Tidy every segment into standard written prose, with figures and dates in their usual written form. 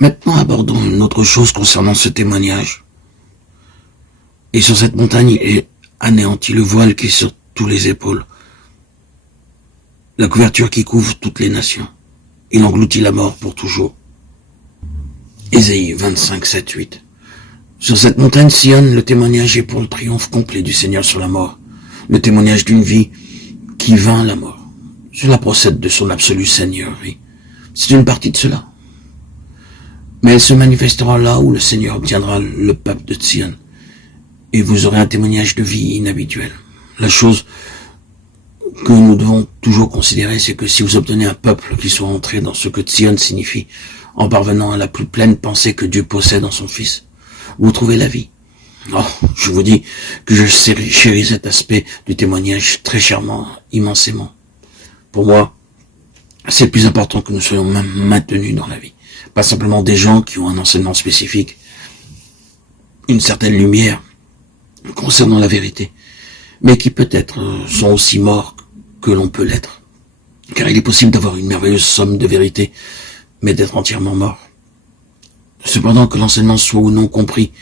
Maintenant, abordons une autre chose concernant ce témoignage. Et sur cette montagne est anéanti le voile qui est sur tous les épaules, la couverture qui couvre toutes les nations. Il engloutit la mort pour toujours. Ésaïe 25, 7, 8. Sur cette montagne Sion, le témoignage est pour le triomphe complet du Seigneur sur la mort, le témoignage d'une vie qui vainc la mort. Cela procède de son absolu Seigneur, oui. C'est une partie de cela. Mais elle se manifestera là où le Seigneur obtiendra le peuple de Sion. Et vous aurez un témoignage de vie inhabituel. La chose que nous devons toujours considérer, c'est que si vous obtenez un peuple qui soit entré dans ce que Sion signifie, en parvenant à la plus pleine pensée que Dieu possède en son Fils, vous trouvez la vie. Oh, je vous dis que je chéris cet aspect du témoignage très chèrement, immensément. Pour moi, c'est le plus important que nous soyons même maintenus dans la vie. Pas simplement des gens qui ont un enseignement spécifique, une certaine lumière concernant la vérité, mais qui peut-être sont aussi morts que l'on peut l'être. Car il est possible d'avoir une merveilleuse somme de vérité, mais d'être entièrement mort. Cependant, que l'enseignement soit ou non compris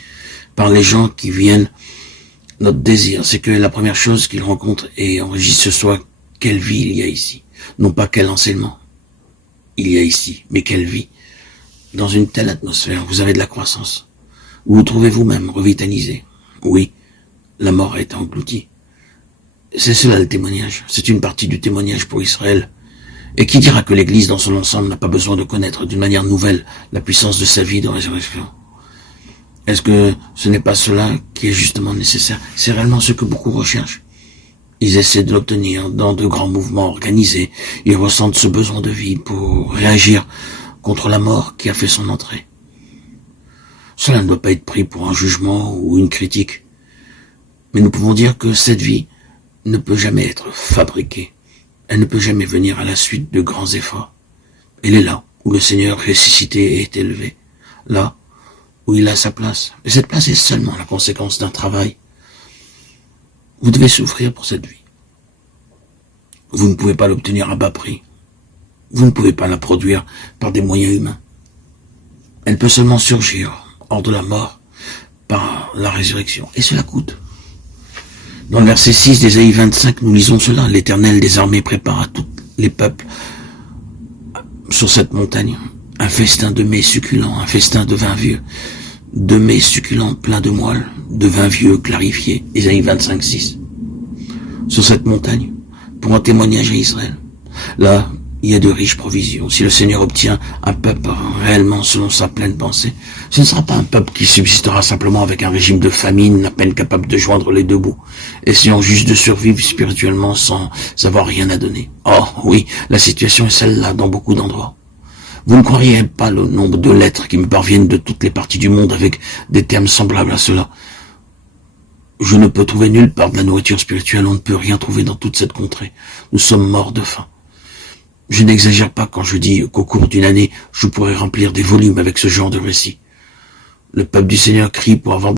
par les gens qui viennent, notre désir, c'est que la première chose qu'ils rencontrent et enregistrent ce soit quelle vie il y a ici. Non pas quel enseignement il y a ici, mais quelle vie. Dans une telle atmosphère, vous avez de la croissance. Vous vous trouvez vous-même revitalisé. Oui, la mort a été engloutie. C'est cela le témoignage. C'est une partie du témoignage pour Israël. Et qui dira que l'Église dans son ensemble n'a pas besoin de connaître d'une manière nouvelle la puissance de sa vie de résurrection? Est-ce que ce n'est pas cela qui est justement nécessaire? C'est réellement ce que beaucoup recherchent. Ils essaient de l'obtenir dans de grands mouvements organisés. Ils ressentent ce besoin de vie pour réagir contre la mort qui a fait son entrée. Cela ne doit pas être pris pour un jugement ou une critique. Mais nous pouvons dire que cette vie ne peut jamais être fabriquée. Elle ne peut jamais venir à la suite de grands efforts. Elle est là où le Seigneur ressuscité est élevé. Là où il a sa place. Et cette place est seulement la conséquence d'un travail. Vous devez souffrir pour cette vie. Vous ne pouvez pas l'obtenir à bas prix. Vous ne pouvez pas la produire par des moyens humains. Elle peut seulement surgir hors de la mort par la résurrection. Et cela coûte. Dans le verset 6 d'Ésaïe 25, nous lisons cela. L'Éternel des armées prépare à tous les peuples sur cette montagne un festin de mets succulents, un festin de vin vieux, de mets succulents pleins de moelle, de vin vieux clarifié. Ésaïe 25, 6. Sur cette montagne, pour un témoignage à Israël. Là, il y a de riches provisions. Si le Seigneur obtient un peuple réellement selon sa pleine pensée, ce ne sera pas un peuple qui subsistera simplement avec un régime de famine, à peine capable de joindre les deux bouts, essayant juste de survivre spirituellement sans avoir rien à donner. Oh oui, la situation est celle-là dans beaucoup d'endroits. Vous ne croiriez pas le nombre de lettres qui me parviennent de toutes les parties du monde avec des termes semblables à cela. Je ne peux trouver nulle part de la nourriture spirituelle, on ne peut rien trouver dans toute cette contrée. Nous sommes morts de faim. Je n'exagère pas quand je dis qu'au cours d'une année, je pourrais remplir des volumes avec ce genre de récit. Le peuple du Seigneur crie pour avoir